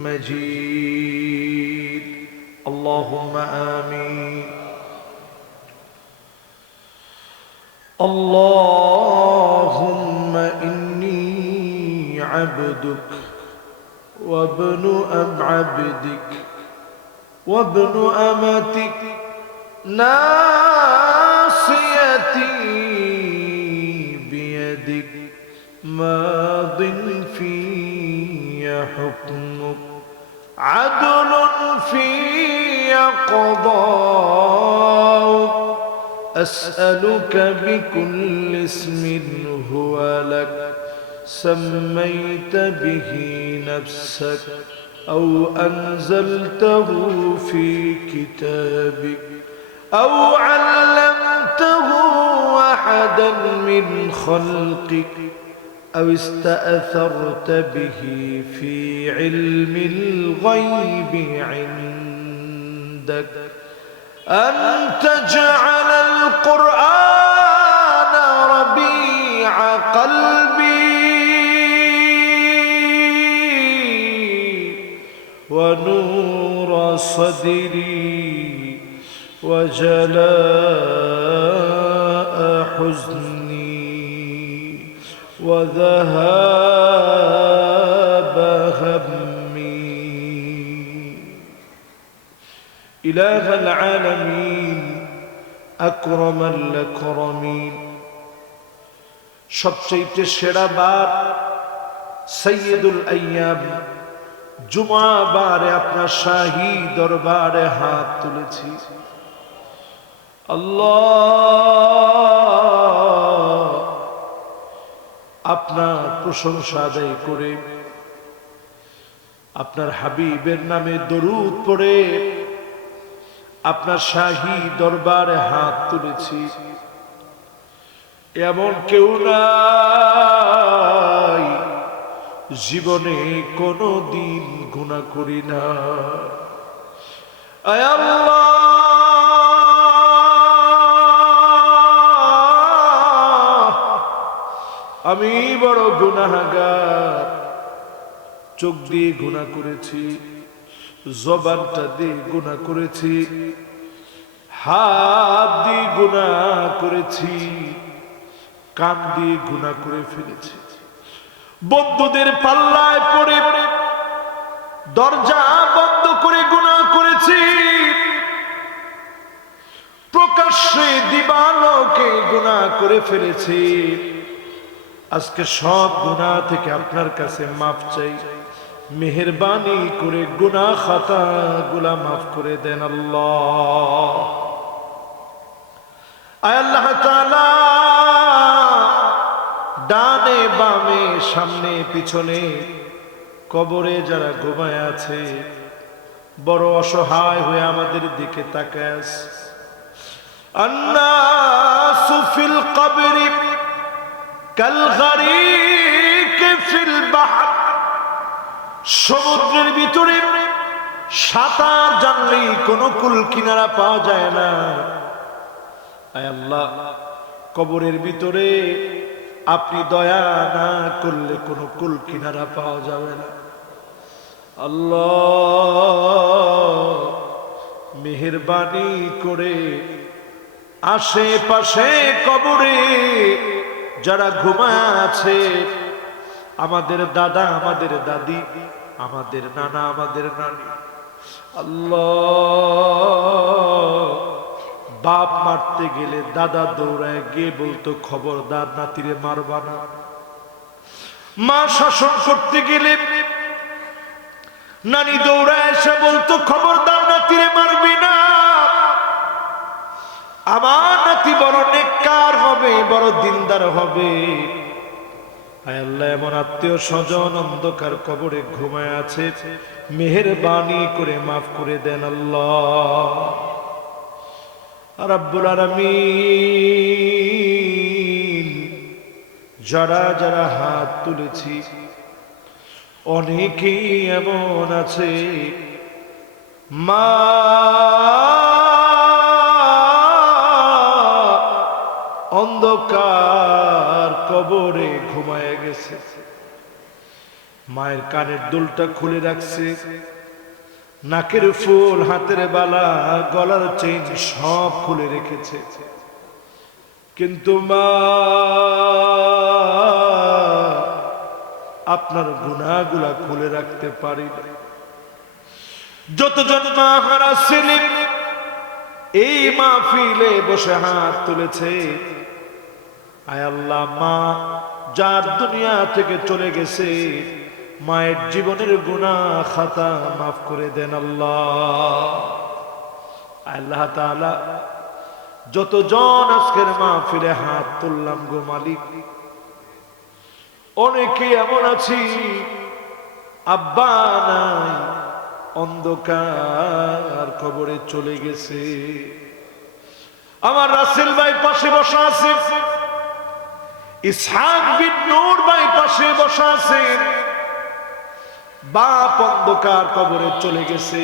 مجيد اللهم آمين. اللهم إني عبدك وابن عبدك وابن أمتك ناصيتي بيدك ماض في حكمك عدل في قضاؤك أسألك بكل اسم هو لك سميت به نفسك أو أنزلته في كتابك أو علمته أحدا من خلقك أو استأثرت به في علم الغيب عندك أن تجعل القرآن ربيع قلبي ونور صدري وجلاء حزني وذهاب همي. إله العالمين أكرم الأكرمين সবচেয়ে সেরা বার সৈয়দুল আইয়াম জুমা বারে আপনার শাহী দরবারে হাত তুলেছি। আল্লাহ আপনার প্রশংসা আদায় করে আপনার হাবিবের নামে দরুদ পড়ে আপনার শাহী দরবারে হাত তুলেছি। এমন কেউ নাই জীবনে কোনো দিন গুনাহ করি না। আয় আল্লাহ আমি বড় গুনাহগার, চোখ দিয়ে গুনাহ করেছি, জবানটা দিয়ে গুনাহ করেছি, হাত দিয়ে গুনাহ করেছি, কান দিয়ে গুনাহ করে ফেলেছি, বন্ধুদের পাল্লায় পড়ে দরজা বন্ধ করে গুনাহ করেছি, প্রকাশ্যে দিবালোকে গুনাহ করে ফেলেছি। আজকে সব গুনাহ থেকে আপনার কাছে মাফ চাই, মেহেরবানি করে গুনাহ খাতা গুলা মাফ করে দেন আল্লাহ। আয় আল্লাহ তাআলা ডানে বামে সামনে পিছনে কবরে যারা ঘুমায় আছে, বড় অসহায় হয়ে আমাদের দিকে তাকায় আছে। আন্নাসু ফিল কবরি কাল গারিক ফিল বাহর, সমুদ্রের ভিতরে সাঁতার জানলেই কোনো কুল কিনারা পাওয়া যায় না। আয় আল্লাহ কবরের ভিতরে আপনি দয়া না করলে কোনো কুল কিনারা পাওয়া যাবে না। আল্লাহ মেহেরবানি করে আশেপাশে কবরে যারা ঘুমায় আছে, আমাদের দাদা আমাদের দাদি আমাদের নানা আমাদের নানি, আল্লাহ বাপ মারতে গেলে দাদা দৌড়ায় গিয়ে বলতো খবরদার নাতিরে মারবা না, মা শাসন করতে গেলে নানি দৌড়ায় এসে বলতো খবরদার নাতিরে মারবি না, আমার নাতি বড় নেককার হবে, বড় দিনদার হবে। আয় আল্লাহ এমন আত্মীয় স্বজন অন্ধকার কবরে ঘুমায় আছে, মেহেরবানি করে মাফ করে দেন আল্লাহ রাব্বুল আলামিন। যারা যারা হাত তুলেছি, অনেকেই এমন আছে মা অন্ধকার কবরে ঘুমায় গেছে, মায়ের কানের দুলটা খুলে রাখছে, নাকের ফুল, হাতের বালা, গলার চেইন সব খুলে রেখেছে। কিন্তু মা আপনার গুনাহগুলা খুলে রাখতে পারি না। যতজন মা হারা ছেলে এই মাহফিলে বসে হাত তুলেছে, আয় আল্লাহ, মা যার দুনিয়া থেকে চলে গেছে, মায়ের জীবনের গুনাহ খাতা মাফ করে দেন আল্লাহ। আল্লাহ তাআলা যতজন আজকের মাহফিলে হাত তুললাম গো মালিক, অনেকে এমন আছি আব্বা নাই, অন্ধকার কবরে চলে গেছে। আমার রাসেল ভাই পাশে বসা আছে, ইসহাক বিন নূর ভাই পাশে বসা আছে, বাপ অন্ধকার কবরে চলে গেছে।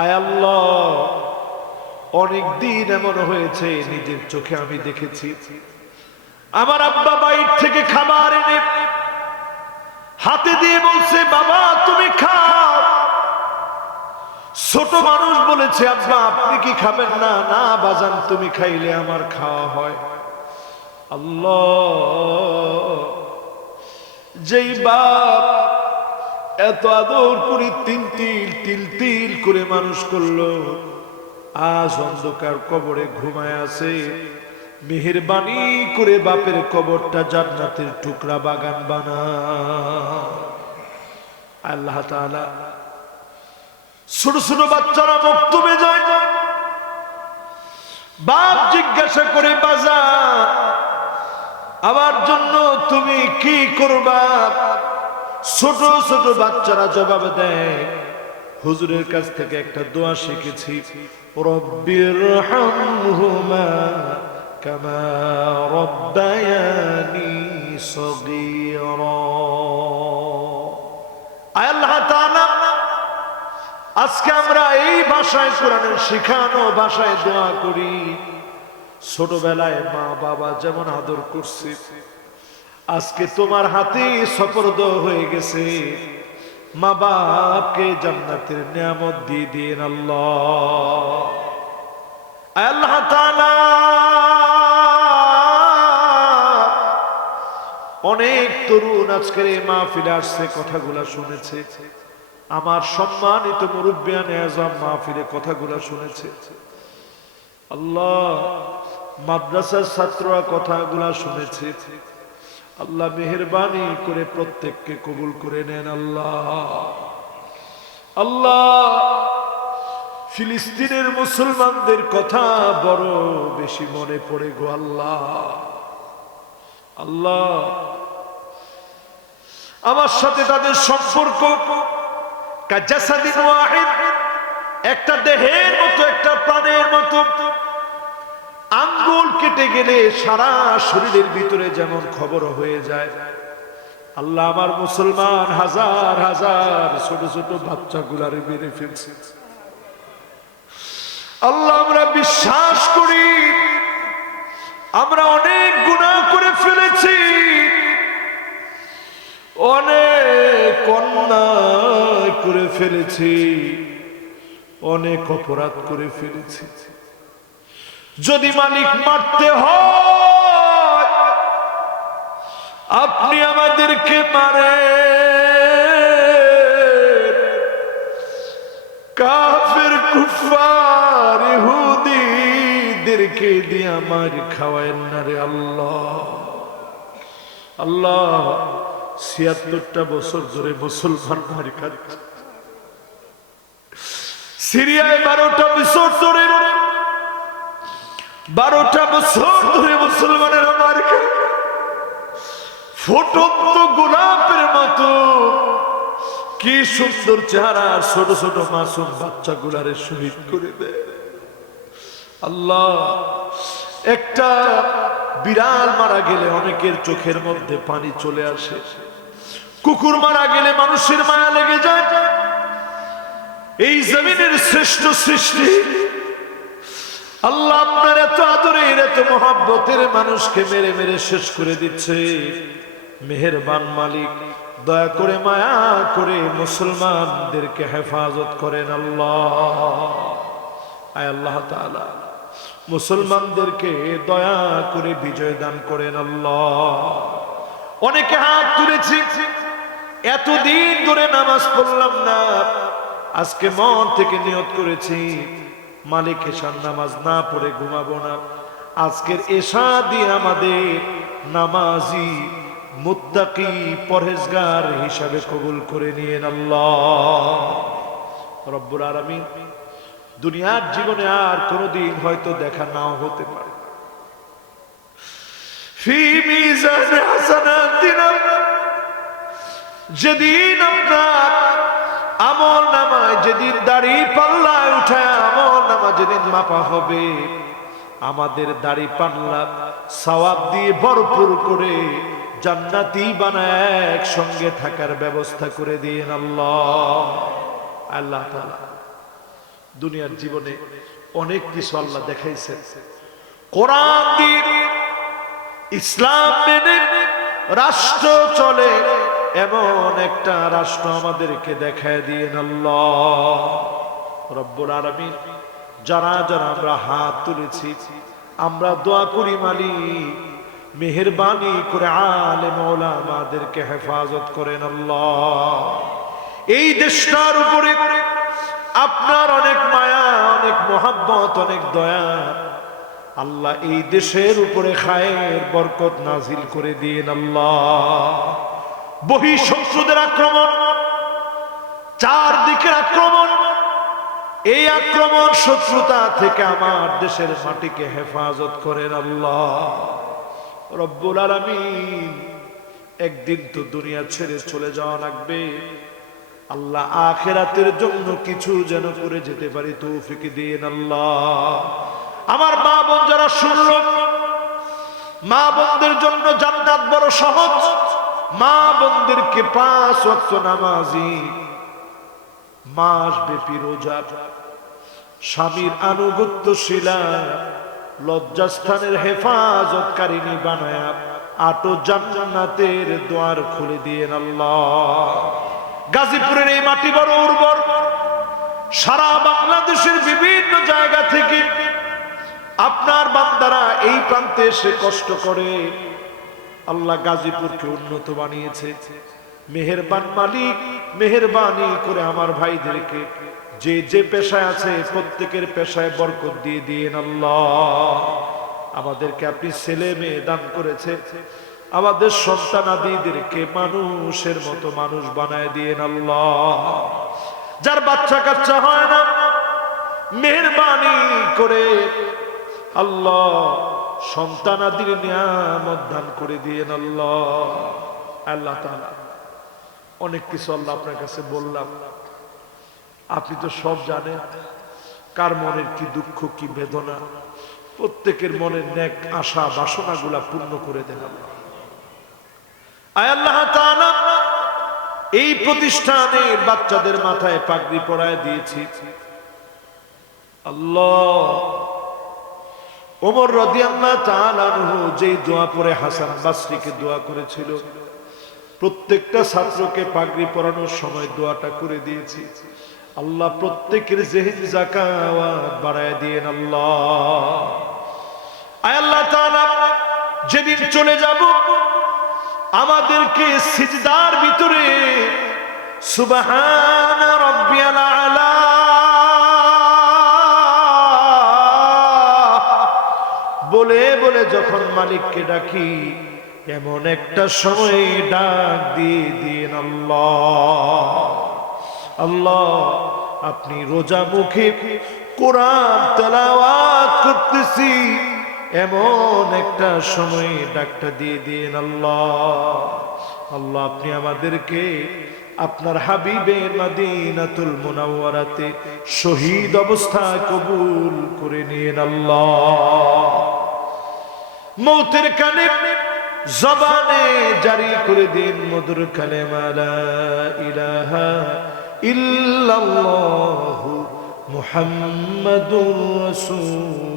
আয় আল্লাহ, অনেক দিন এমন হয়েছে নিজের চোখে আমি দেখেছি, আমার আব্বা বাইর থেকে খাবার এনে হাতে দিয়ে বলছে, বাবা তুমি খাও। ছোট মানুষ বলেছে, আব্বা আপনি কি খাবেন না? না বাজান, তুমি খাইলে আমার খাওয়া হয়। আল্লাহ, যেই বাপ এত আদর করে তিল তিল তিল তিল করে মানুষ করলো, আজ অন্ধকার কবরে ঘুমায় আছে। মেহেরবানি করে বাপের কবরটা জান্নাতের টুকরা বাগান বানা। আল্লাহ তাআলা ছোট ছোট বাচ্চারা মক্তবে যায়, বাপ জিজ্ঞাসা করে, বাজার আমার জন্য তুমি কি করবা? ছোট ছোট বাচ্চারা জবাব দেয়, হুজুরের কাছ থেকে একটা দোয়া শিখেছি, রব্বিরহামহুমা কামা রব্বায়ানি সগীরা। আল্লাহ তাআলা আজকে আমরা এই ভাষায়, কোরআনের শিখানো ভাষায় দোয়া করি। ছোটবেলায় মা বাবা যেমন আদর করছে, আজকে তোমার হাতে সুপর্দ হয়ে গেছে, মা বাপকে জান্নাতের নিয়ামত দিয়ে দিন আল্লাহ। আল্লাহ তাআলা অনেক তরুণ আজকের এই মাহফিলে আসছে, কথাগুলা শুনেছে, আমার সম্মানিত মুরব্বিয়ানে আযম মাহফিলে কথাগুলা শুনেছে। আল্লাহ, মাদ্রাসার ছাত্ররা কথাগুলা শুনেছে। আল্লাহ মেহেরবানি করে প্রত্যেককে কবুল করে নেন আল্লাহ। আল্লাহ, ফিলিস্তিনের মুসলমানদের কথা বড় বেশি মনে পড়ে গো আল্লাহ। আল্লাহ, আমার সাথে তাদের সম্পর্ক কাজাসাদিন ওয়াহিদ, একটা দেহের মতো, একটা প্রাণের মতো। আঙ্গুল কেটে গেলে সারা শরীরের ভিতরে যেমন খবর হয়ে যায়, আল্লাহ আমার মুসলমান হাজার হাজার ছোট ছোট বাচ্চাগুলারে মেরে ফেলছে। আল্লাহ, আমরা বিশ্বাস করি আমরা অনেক গুনাহ করে ফেলেছি, অনেক অন্যায় করে ফেলেছি, অনেক অপরাধ করে ফেলেছি। যদি মালিক মারতে হয় আপনি আমাদেরকে মারেন, কাফের কুফার ইহুদিদেরকে দিয়ে মার খাওয়ায়েন না রে আল্লাহ। আল্লাহ, ৭৬টা বছর ধরে মুসলমান মার খাচ্ছে, সিরিয়ায় 12টা বছর ধরে, 12টা বছর ধরে মুসলমানের মার খায়। ফুটন্ত গোলাপের মতো কি সুন্দর চেহারা, ছোট ছোট মাসুম বাচ্চাগুলারে শহীদ করে দেয়। আল্লাহ, একটা বিড়াল মারা গেলে অনেকের চোখের মধ্যে পানি চলে আসে, কুকুর মারা গেলে মানুষের মায়া লেগে যায়। এই জমিনের শ্রেষ্ঠ সৃষ্টি আল্লাহ আপনার এত আদরের, এত মহব্বতের মানুষকে মেরে মেরে শেষ করে দিচ্ছে। মেহেরবান মালিক, দয়া করে মায়া করে মুসলমানদেরকে হেফাজত করেন আল্লাহ। আয় আল্লাহ তাআলা মুসলমানদেরকে দয়া করে বিজয় দান করেন আল্লাহ। অনেকে হাত তুলেছি, এতদিন ধরে নামাজ পড়লাম না, আজকে মন থেকে নিয়ত করেছি মালিক এশার নামাজ না পড়ে ঘুমাবো না। আজকের এশা দিয়ে আমাদের নামাজি মুত্তাকি পরহেজগার হিসাবে কবুল করে নিয়েন আল্লাহ রব্বুল আলামিন। দুনিয়ার জীবনে আর কোনোদিন হয়তো দেখা নাও হতে পারে। ফি মিজান হাসানাতিনা, যেদিন আপনার আমল নামায়, যেদিন দাড়ি পাল্লায় উঠায় আমল নামা যেদিন মাপা হবে, আমাদের দাড়ি পাল্লা সওয়াব দিয়ে ভরপুর করে জান্নাতি বানায় একসঙ্গে থাকার ব্যবস্থা করে দিয়েন আল্লাহ। আল্লাহ তাআলা দুনিয়ার জীবনে অনেক কিছু আল্লাহ দেখাইছেন। কোরআন দিয়ে ইসলাম মেনে রাষ্ট্র চলে, এমন একটা রাষ্ট্র আমাদেরকে দেখায় দিয়েন আল্লাহ রব্বুল আলামিন। যারা যারা আমরা হাত তুলেছি, আমরা দোয়া করি মালিক মেহেরবানি করে আলেম ওলামাদেরকে হেফাজত করেন আল্লাহ। এই দেশটার উপরে আপনার অনেক মায়া, অনেক মোহাব্বত, অনেক দয়া। আল্লাহ এই দেশের উপরে খায়ের বরকত নাজিল করে দিয়েন আল্লাহ। বহি শত্রুদের আক্রমণ, চারদিকের আক্রমণ, এই আক্রমণ শত্রুতা থেকে আমার দেশের মাটিকে হেফাজত করেন আল্লাহ রব্বুল আলামিন। একদিন তো দুনিয়া ছেড়ে চলে যাওয়া লাগবে আল্লাহ, আখিরাতের জন্য কিছু যেন করে যেতে পারি তৌফিক দিন আল্লাহ। আমার মা বোন যারা শুনল, মা বোনদের জন্য জান্নাত বড় সহজ। মা বোনদেরকে 5 ওয়াক্ত নামাজি, মাস ব্যাপী রোজা, স্বামীর আনুগত্যশীলা, লজ্জাস্থানের হেফাজতকারিনী বানায়া 8 জান্নাতের দ্বার খুলে দিয়েন আল্লাহ। গাজীপুরের এই মাটি বড় উর্বর, সারা বাংলাদেশের বিভিন্ন জায়গা থেকে আপনার বান্দারা এই প্রান্তে এসে কষ্ট করে আল্লাহ গাজীপুরকে উন্নত বানিয়েছে। মেহেরবান মালিক, মেহেরবানি করে আমার ভাইদেরকে যে যে পেশায় আছে প্রত্যেকের পেশায় বরকত দিয়ে দিয়েন আল্লাহ। আমাদেরকে আপনি ছেলে মেয়ে দান করেছে, আমাদের সন্তানাদিদেরকে মানুষের মতো মানুষ বানায় দিয়েন আল্লাহ। যার বাচ্চা কাচ্চা হয় না, মেহেরবানি করে আল্লাহ সন্তানাদির নিয়ামত দান করে দিয়েন আল্লাহ। আল্লাহ তাআলা অনেক কিছু আল্লাহ আপনার কাছে বললাম, আপনি তো সব জানেন কার মনের কি দুঃখ কি বেদনা। প্রত্যেকের মনের নেক আশা বাসনাগুলা পূর্ণ করে দেন আয় আল্লাহ তাআলা। এই প্রতিষ্ঠানের বাচ্চাদের মাথায় পাগড়ি পরায় দিয়েছি আল্লাহ। ওমর রাদিয়াল্লাহু তাআলা আনহু যেই দোয়া পড়ে হাসান বাসরীকে দোয়া করেছিল, প্রত্যেকটা ছাত্রকে পাগড়ি পরানোর সময় দোয়াটা করে দিয়েছি আল্লাহ। প্রত্যেকের জেহেন যাকাওয়াত বাড়ায় দিয়েন আল্লাহ। আয় আল্লাহ তাআলা যেদিন চলে যাব আমাদেরকে সিজদার ভিতরে সুবহান রাব্বিয়াল আলা বলে বলে যখন মালিককে ডাকি, এমন একটা সময় ডাক দিয়ে দিন আল্লাহ। আল্লাহ আপনি রোজা মুখে কোরআন তেলাওয়াত করতেছি, এমন একটা সময় ডাকটা দিয়ে দিন আল্লাহ। আল্লাহ আপনি আমাদেরকে আপনার হাবিবের মদিনাতুল মুনাওয়ারাতে শহীদ অবস্থায় কবুল করে নিন আল্লাহ। মৌতের কানে জবানে জারি করে দিন মধুর কালেমা লা ইলাহা ইল্লাল্লাহু মুহাম্মাদুর রাসূল।